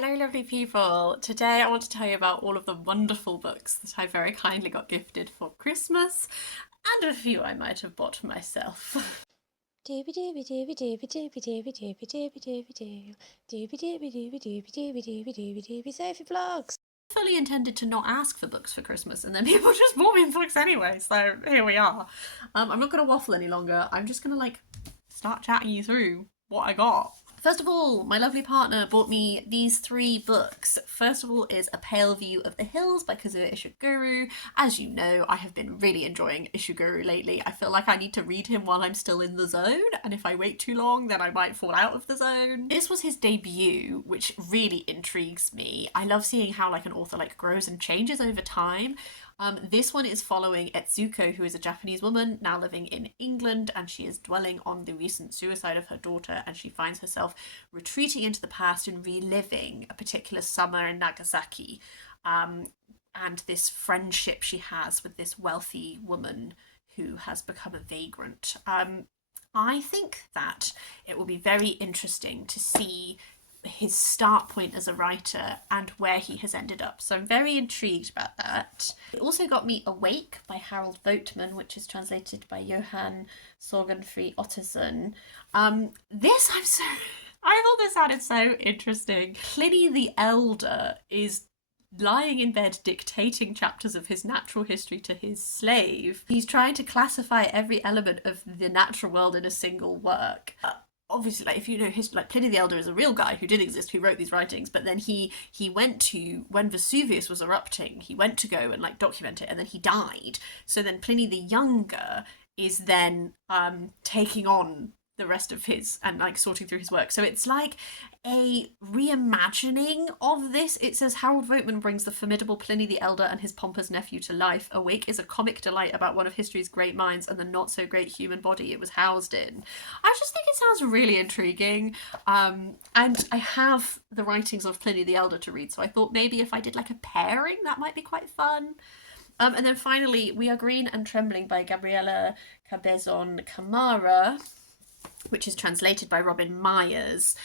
Hello, lovely people. Today I want to tell you about all of the wonderful books that I very kindly got gifted for Christmas, and a few I might have bought myself. Doobie doobie doobie doobie doobie doobie doobie doobie doobie doo. Doobie doobie doobie doobie doobie doobie doobie doobie Sophie vlogs. Fully intended to not ask for books for Christmas, and then people just bought me books anyway, so here we are. I'm not going to waffle any longer. I'm just going to start chatting you through what I got. First of all, my lovely partner bought me these three books. First of all is A Pale View of the Hills by Kazuo Ishiguro. As you know, I have been really enjoying Ishiguro lately. I feel like I need to read him while I'm still in the zone, and if I wait too long, then I might fall out of the zone. This was his debut, which really intrigues me. I love seeing how an author grows and changes over time. This one is following Etsuko, who is a Japanese woman now living in England, and she is dwelling on the recent suicide of her daughter, and she finds herself retreating into the past and reliving a particular summer in Nagasaki, and this friendship she has with this wealthy woman who has become a vagrant. I think that it will be very interesting to see his start point as a writer and where he has ended up. So I'm very intrigued about that. It also got me Awake by Harald Voetmann, which is translated by Johanne, Sorgenfri, Ottosen. This I'm so I thought this sounded so interesting. Pliny the Elder is lying in bed dictating chapters of his natural history to his slave. He's trying to classify every element of the natural world in a single work. Obviously, if you know history, Pliny the Elder is a real guy who did exist, who wrote these writings, but then he went to, when Vesuvius was erupting, he went to go and document it, and then he died. So then Pliny the Younger is then taking on the rest of his and sorting through his work. So it's like a reimagining of this. It says Harald Voetmann brings the formidable Pliny the Elder and his pompous nephew to life. Awake is a comic delight about one of history's great minds and the not so great human body it was housed in. I just think it sounds really intriguing. And I have the writings of Pliny the Elder to read, so I thought maybe if I did a pairing, that might be quite fun. And then finally, We Are Green and Trembling by Gabriela, Cabezon, Camara, which is translated by Robin Myers.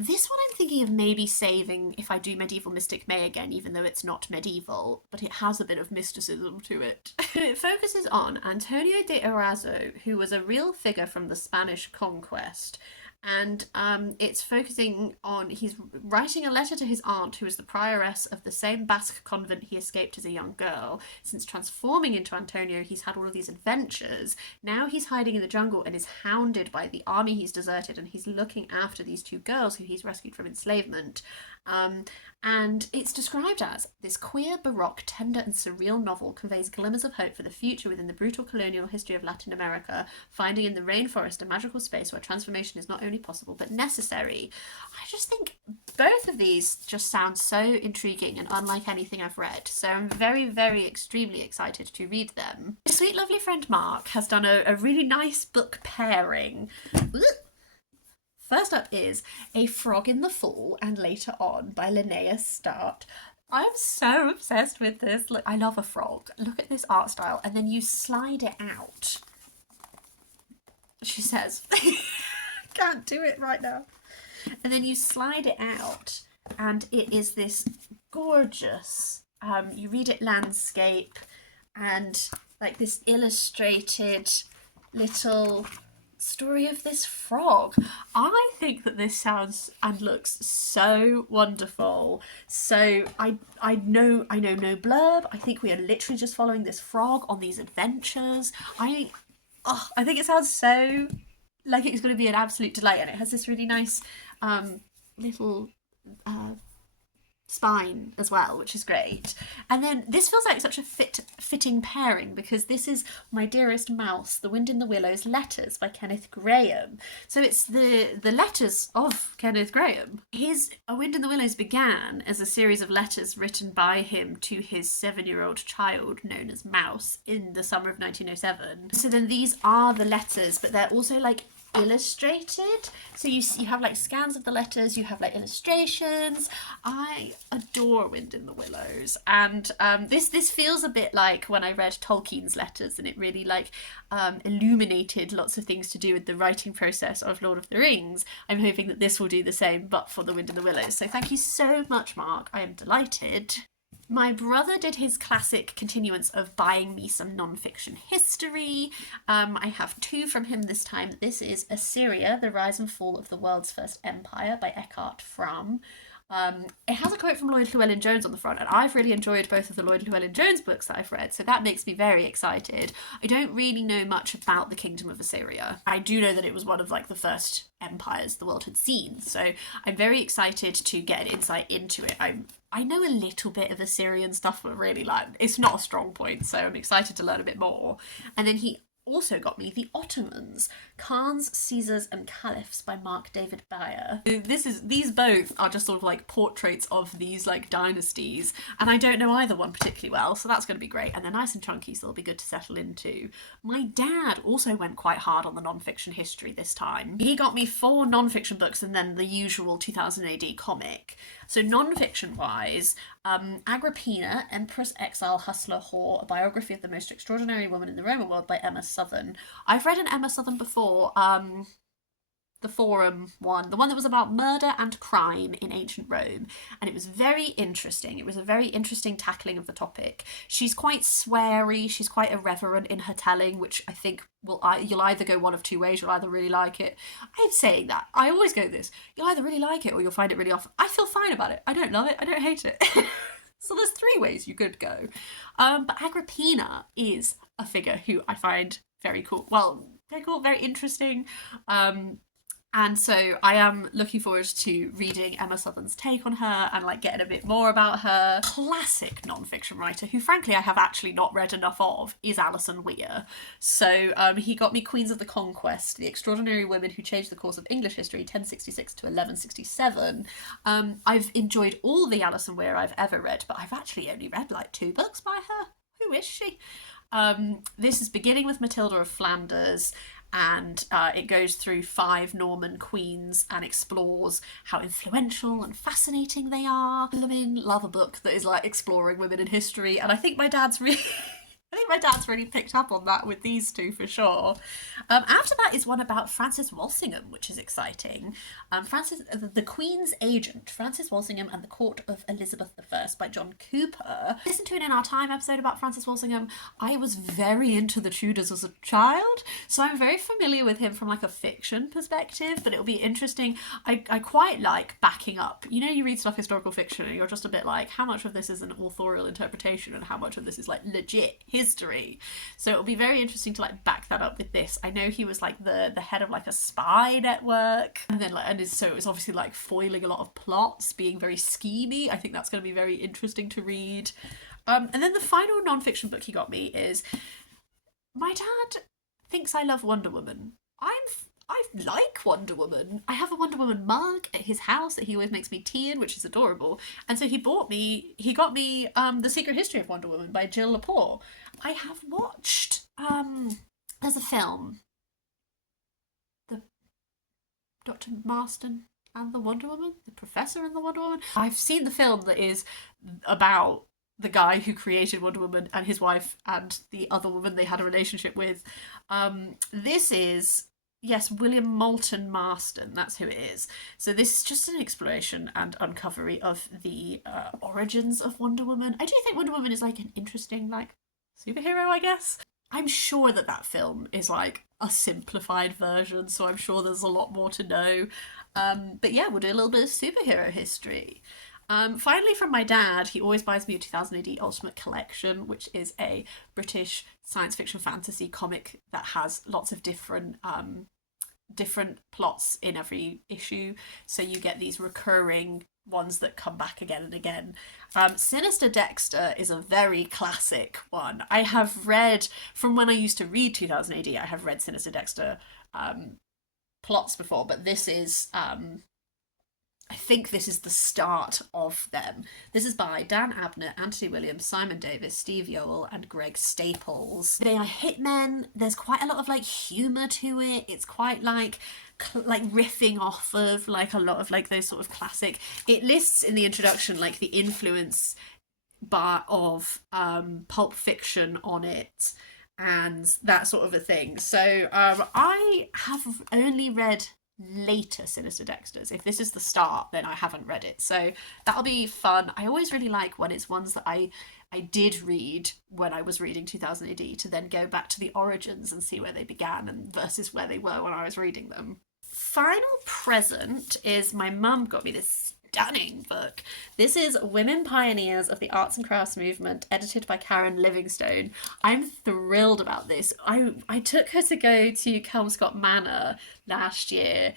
This one I'm thinking of maybe saving if I do Medieval Mystic May again, even though it's not medieval, but it has a bit of mysticism to it. It focuses on Antonio de Erazo, who was a real figure from the Spanish Conquest. And it's focusing on, he's writing a letter to his aunt, who is the prioress of the same Basque convent he escaped as a young girl. Since transforming into Antonio, he's had all of these adventures. Now he's hiding in the jungle and is hounded by the army he's deserted, and he's looking after these two girls who he's rescued from enslavement. And it's described as this queer, baroque, tender and surreal novel conveys glimmers of hope for the future within the brutal colonial history of Latin America, finding in the rainforest a magical space where transformation is not only possible but necessary. I just think both of these just sound so intriguing and unlike anything I've read, so I'm very, very extremely excited to read them. My sweet lovely friend Marc has done a really nice book pairing. First up is A Frog in the Fall and Later On by Linnea Starte. I'm so obsessed with this. Look, I love a frog. Look at this art style, and then you slide it out. She says, can't do it right now. And then you slide it out, and it is this gorgeous, you read it landscape, and this illustrated little story of this frog. I think that this sounds and looks so wonderful. So I know no blurb. I think we are literally just following this frog on these adventures. I think it sounds so like it's going to be an absolute delight, and it has this really nice little spine as well, which is great. And then this feels like such a fitting pairing because this is My Dearest Mouse, The Wind in the Willows Letters by Kenneth Grahame. So it's the letters of Kenneth Grahame. His A Wind in the Willows began as a series of letters written by him to his 7-year-old child known as Mouse in the summer of 1907. So then these are the letters, but they're also illustrated, so you have like scans of the letters, you have like illustrations. I adore Wind in the Willows, and this feels a bit like when I read Tolkien's letters, and it really like illuminated lots of things to do with the writing process of Lord of the Rings. I'm hoping that this will do the same, but for the Wind in the Willows. So thank you so much, Marc. I am delighted. My brother did his classic continuance of buying me some non-fiction history. I have 2 from him this time. This is Assyria, The Rise and Fall of the World's First Empire by Eckart Frahm. It has a quote from Lloyd Llewellyn-Jones on the front, and I've really enjoyed both of the Lloyd Llewellyn-Jones books that I've read, so that makes me very excited. I don't really know much about the Kingdom of Assyria. I do know that it was one of like the first empires the world had seen, so I'm very excited to get an insight into it. I know a little bit of Assyrian stuff, but really like it's not a strong point, so I'm excited to learn a bit more. And then he also got me The Ottomans, Khans, Caesars and Caliphs by Marc David Baer. These both are just sort of like portraits of these like dynasties, and I don't know either one particularly well, so that's going to be great. And they're nice and chunky, so they'll be good to settle into. My dad also went quite hard on the non-fiction history this time. He got me 4 non-fiction books and then the usual 2000 AD comic. So non-fiction wise, Agrippina, Empress, Exile, Hustler, Whore, a biography of the most extraordinary woman in the Roman world by Emma Sothon. I've read an Emma Sothon before, the Forum one, the one that was about murder and crime in ancient Rome, and it was very interesting. It was a very interesting tackling of the topic. She's quite sweary, she's quite irreverent in her telling, which I think you'll either go one of 2 ways. You'll either really like it. I'm saying that. I always go this. You'll either really like it or you'll find it really off. I feel fine about it. I don't love it. I don't hate it. So there's 3 ways you could go. But Agrippina is a figure who I find very cool. Well, very cool, very interesting. And so I am looking forward to reading Emma Sothon's take on her and like getting a bit more about her. Classic non-fiction writer, who frankly I have actually not read enough of, is Alison Weir. So he got me Queens of the Conquest, the extraordinary women who changed the course of English history, 1066 to 1167. I've enjoyed all the Alison Weir I've ever read, but I've actually only read like 2 books by her. Who is she? This is beginning with Matilda of Flanders, and it goes through 5 Norman queens and explores how influential and fascinating they are. Love a book that is like exploring women in history, and I think my dad's really picked up on that with these 2 for sure. After that is one about Francis Walsingham, which is exciting. The Queen's Agent, Francis Walsingham and the Court of Elizabeth I by John Cooper. Listen to an In Our Time episode about Francis Walsingham. I was very into the Tudors as a child, so I'm very familiar with him from like a fiction perspective, but it'll be interesting. I quite like backing up. You know, you read stuff historical fiction and you're just a bit like, how much of this is an authorial interpretation and how much of this is like legit history? So it'll be very interesting to like back that up with this. I know he was like the head of like a spy network, and then like so it was obviously like foiling a lot of plots, being very schemy. I think that's going to be very interesting to read. And then the final non-fiction book he got me is, my dad thinks I love Wonder Woman. I like Wonder Woman. I have a Wonder Woman mug at his house that he always makes me tea in, which is adorable. And so he got me The Secret History of Wonder Woman by Jill Lapore. I have watched there's a film, the Dr. Marston and the Wonder Woman, the Professor and the Wonder Woman. I've seen the film that is about the guy who created Wonder Woman and his wife and the other woman they had a relationship with. This is, yes, William Moulton Marston, that's who it is. So this is just an exploration and uncovery of the origins of Wonder Woman. I do think Wonder Woman is like an interesting like superhero, I guess. I'm sure that film is like a simplified version, so I'm sure there's a lot more to know. But yeah, we'll do a little bit of superhero history. Finally, from my dad, he always buys me a 2000 AD Ultimate Collection, which is a British science fiction fantasy comic that has lots of different plots in every issue. So you get these recurring ones that come back again and again. Sinister Dexter is a very classic one. I have read, from when I used to read 2000 AD, I have read Sinister Dexter plots before, but this is I think this is the start of them. This is by Dan Abnett, Anthony Williams, Simon Davis, Steve Yoel, and Greg Staples. They are hitmen. There's quite a lot of like humour to it. It's quite like riffing off of like a lot of like those sort of classic. It lists in the introduction like the influence of Pulp Fiction on it and that sort of a thing. So I have only read later Sinister Dexters. If this is the start, then I haven't read it, so that'll be fun. I always really like when it's ones that I did read when I was reading 2000 AD to then go back to the origins and see where they began and versus where they were when I was reading them. Final present is my mum got me this stunning book. This is Women Pioneers of the Arts and Crafts Movement, edited by Karen Livingstone. I'm thrilled about this. I took her to go to Kelmscott Manor last year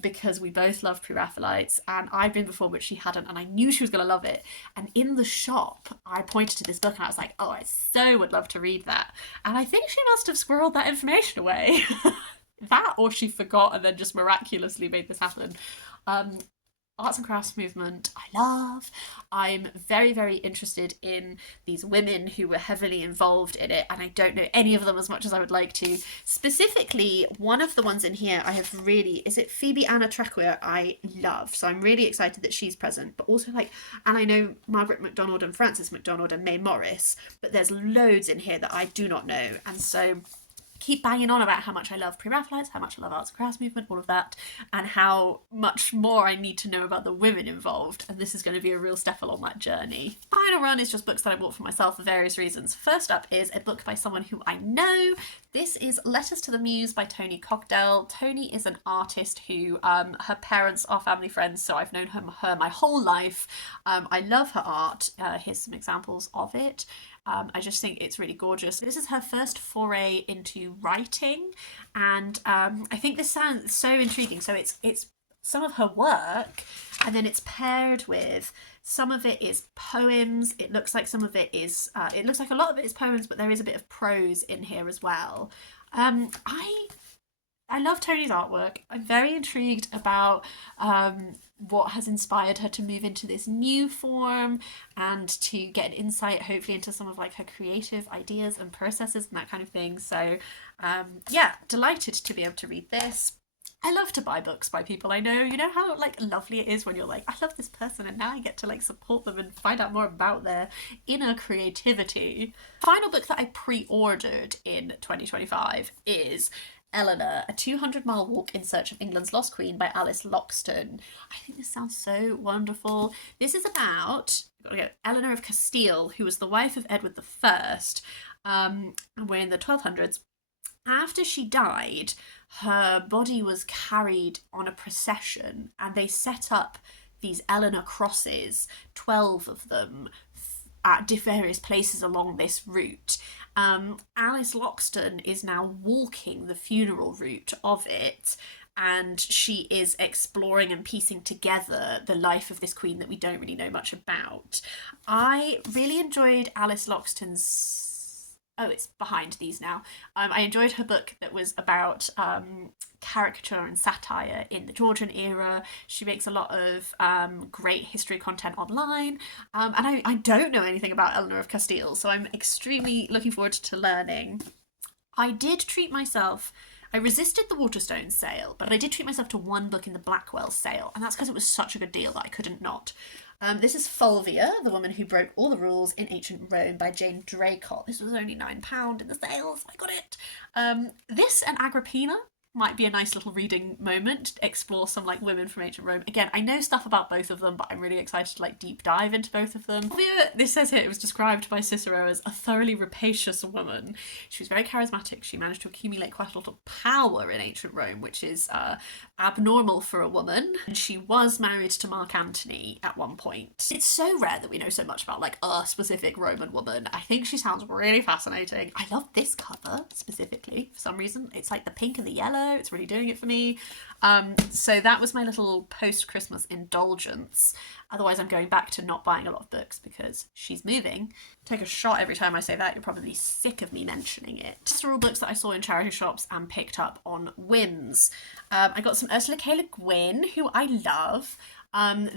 because we both love Pre-Raphaelites, and I'd been before but she hadn't, and I knew she was going to love it. And in the shop I pointed to this book and I was like, oh, I so would love to read that. And I think she must have squirreled that information away. That, or she forgot and then just miraculously made this happen. Arts and Crafts Movement, I love. I'm very, very interested in these women who were heavily involved in it, and I don't know any of them as much as I would like to. Specifically, one of the ones in here I have really, is it Phoebe Anna Trequer, I love. So I'm really excited that she's present, but also like, and I know Margaret MacDonald and Frances MacDonald and Mae Morris, but there's loads in here that I do not know, and so keep banging on about how much I love Pre-Raphaelites, how much I love Arts and Crafts Movement, all of that, and how much more I need to know about the women involved, and this is going to be a real step along that journey. Final run is just books that I bought for myself for various reasons. First up is a book by someone who I know. This is Letters to the Muse by Toni Cogdell. Toni is an artist who, her parents are family friends, so I've known her my whole life. I love her art. Here's some examples of it. I just think it's really gorgeous. This is her first foray into writing, and I think this sounds so intriguing. So it's some of her work, and then it's paired with some of it is poems. It looks like some of it is, it looks like a lot of it is poems, but there is a bit of prose in here as well. I love Toni's artwork. I'm very intrigued about what has inspired her to move into this new form and to get an insight hopefully into some of like her creative ideas and processes and that kind of thing. So yeah, delighted to be able to read this. I love to buy books by people I know. You know how like lovely it is when you're like, I love this person and now I get to like support them and find out more about their inner creativity. Final book that I pre-ordered in 2025 is Eleanor, A 200-Mile Walk in Search of England's Lost Queen by Alice Loxton. I think this sounds so wonderful. This is about Eleanor of Castile, who was the wife of Edward I, and we're in the 1200s. After she died, her body was carried on a procession, and they set up these Eleanor crosses, 12 of them, at various places along this route. Alice Loxton is now walking the funeral route of it, and she is exploring and piecing together the life of this queen that we don't really know much about. I really enjoyed Alice Loxton's... Oh, it's behind these now. I enjoyed her book that was about caricature and satire in the Georgian era. She makes a lot of great history content online. And I don't know anything about Eleanor of Castile, so I'm extremely looking forward to learning. I did treat myself... I resisted the Waterstones sale, but I did treat myself to one book in the Blackwell sale, and that's because it was such a good deal that I couldn't not. This is Fulvia, the woman who broke all the rules in ancient Rome by Jane Draycott. This was only £9 in the sales. I got it. This and Agrippina might be a nice little reading moment to explore some like women from ancient Rome. Again, I know stuff about both of them, but I'm really excited to like deep dive into both of them. This says here it was described by Cicero as a thoroughly rapacious woman. She was very charismatic. She managed to accumulate quite a lot of power in ancient Rome, which is abnormal for a woman. And she was married to Marc Antony at one point. It's so rare that we know so much about like a specific Roman woman. I think she sounds really fascinating. I love this cover specifically for some reason. It's like the pink and the yellow. It's really doing it for me. So that was my little post-Christmas indulgence. Otherwise, I'm going back to not buying a lot of books because she's moving. Take a shot every time I say that. You're probably sick of me mentioning it. These are all books that I saw in charity shops and picked up on whims. I got some Ursula K. Le Guin, who I love.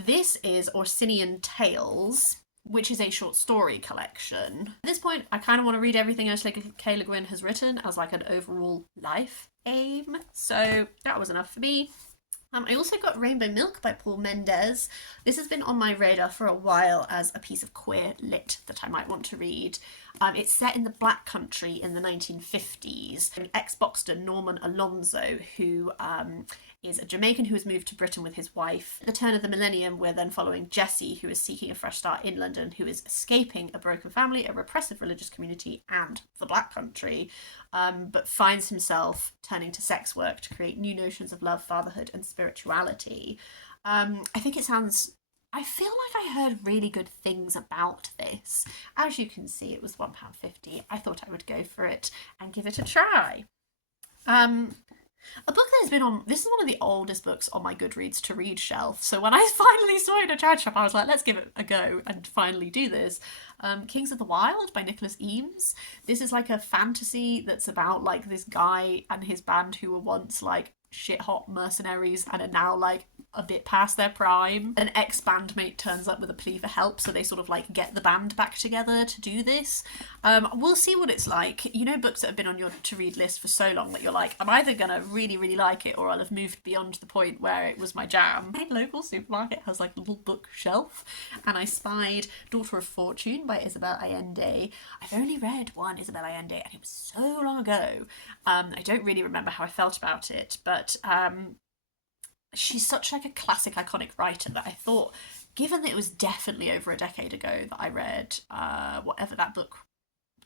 This is Orsinian Tales, which is a short story collection. At this point, I kind of want to read everything Ursula K. Le Guin has written as like an overall life aim, so that was enough for me. I also got Rainbow Milk by Paul Mendes. This has been on my radar for a while as a piece of queer lit that I might want to read. It's set in the Black Country in the 1950s. Ex-boxer Norman Alonso, who is a Jamaican who has moved to Britain with his wife. At the turn of the millennium, we're then following Jesse, who is seeking a fresh start in London, who is escaping a broken family, a repressive religious community, and the Black Country, but finds himself turning to sex work to create new notions of love, fatherhood, and spirituality. I think it sounds... I feel like I heard really good things about this. As you can see, it was £1.50. I thought I would go for it and give it a try. A book that has been on... This is one of the oldest books on my Goodreads to read shelf. So when I finally saw it in a charity shop, I was like, let's give it a go and finally do this. Kings of the Wild by Nicholas Eames. This is like a fantasy that's about like this guy and his band who were once like shit-hot mercenaries and are now like a bit past their prime. An ex-bandmate turns up with a plea for help, so they sort of like get the band back together to do this. We'll see what it's like. You know, books that have been on your to-read list for so long that you're like, I'm either gonna really, really like it or I'll have moved beyond the point where it was my jam. My local supermarket has like a little bookshelf, and I spied Daughter of Fortune by Isabel Allende. I've only read one Isabel Allende and it was so long ago. I don't really remember how I felt about it, but she's such like a classic iconic writer that I thought, given that it was definitely over a decade ago that I read whatever that book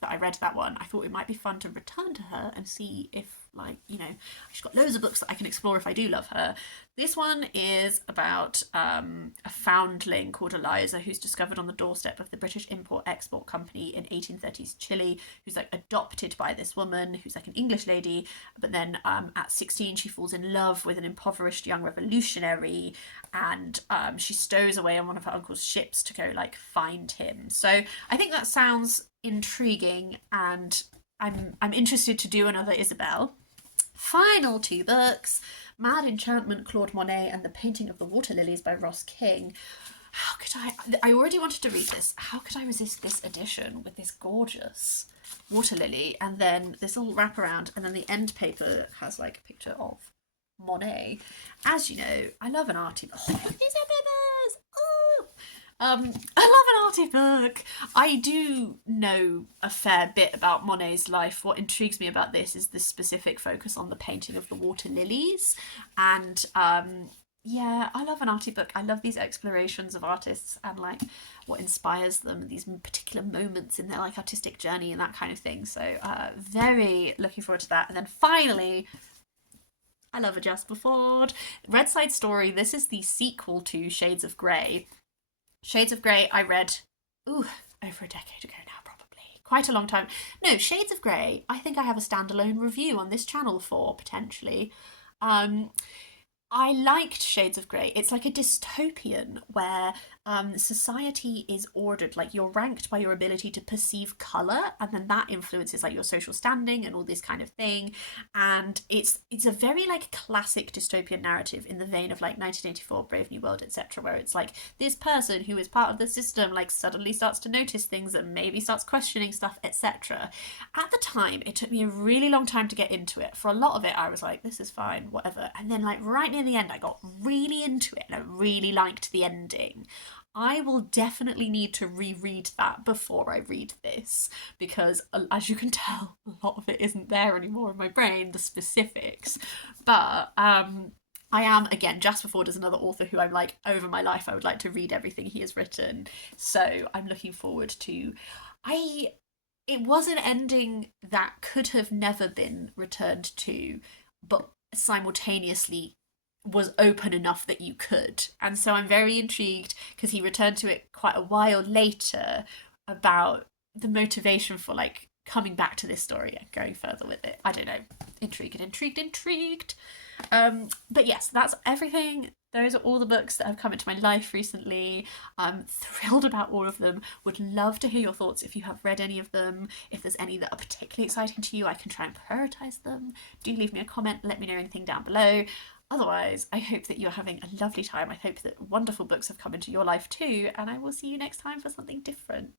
that I read that one, I thought it might be fun to return to her and see if, like, you know, she's got loads of books that I can explore if I do love her. This one is about a foundling called Eliza who's discovered on the doorstep of the British Import-Export Company in 1830s Chile, who's like adopted by this woman who's like an English lady, but then at 16 she falls in love with an impoverished young revolutionary, and she stows away on one of her uncle's ships to go like find him. So I think that sounds intriguing, and I'm interested to do another Isabel. Final two books: Mad Enchantment, Claude Monet, and The Painting of the Water Lilies by Ross King. How could I already wanted to read this. How could I resist this edition with this gorgeous water lily and then this little wraparound, and then the end paper has like a picture of Monet. As you know, I love an arty book. Oh, these are papers! Oh! I love an arty book. I do know a fair bit about Monet's life. What intrigues me about this is the specific focus on the painting of the water lilies. And yeah, I love an arty book. I love these explorations of artists and like what inspires them, these particular moments in their like artistic journey and that kind of thing. So very looking forward to that. And then finally, I love a Jasper Fforde. Red Side Story. This is the sequel to Shades of Grey. Shades of Grey I read, over a decade ago now, probably. Quite a long time. No, Shades of Grey, I think I have a standalone review on this channel for, potentially. I liked Shades of Grey. It's like a dystopian where society is ordered, like you're ranked by your ability to perceive colour, and then that influences like your social standing and all this kind of thing. And it's a very like classic dystopian narrative in the vein of like 1984, Brave New World, etc., where it's like this person who is part of the system like suddenly starts to notice things and maybe starts questioning stuff, etc. At the time, it took me a really long time to get into it. For a lot of it, I was like, this is fine, whatever. And then like right near the end, I got really into it and I really liked the ending. I will definitely need to reread that before I read this, because as you can tell, a lot of it isn't there anymore in my brain, the specifics. But I am, again, Jasper Fforde is another author who I'm like, over my life, I would like to read everything he has written. So I'm looking forward to... It was an ending that could have never been returned to, but simultaneously was open enough that you could. And so I'm very intrigued, because he returned to it quite a while later, about the motivation for like coming back to this story and going further with it. I don't know. Intrigued. But yes, that's everything. Those are all the books that have come into my life recently. I'm thrilled about all of them. Would love to hear your thoughts if you have read any of them. If there's any that are particularly exciting to you, I can try and prioritise them. Do leave me a comment, let me know anything down below. Otherwise, I hope that you're having a lovely time. I hope that wonderful books have come into your life too, and I will see you next time for something different.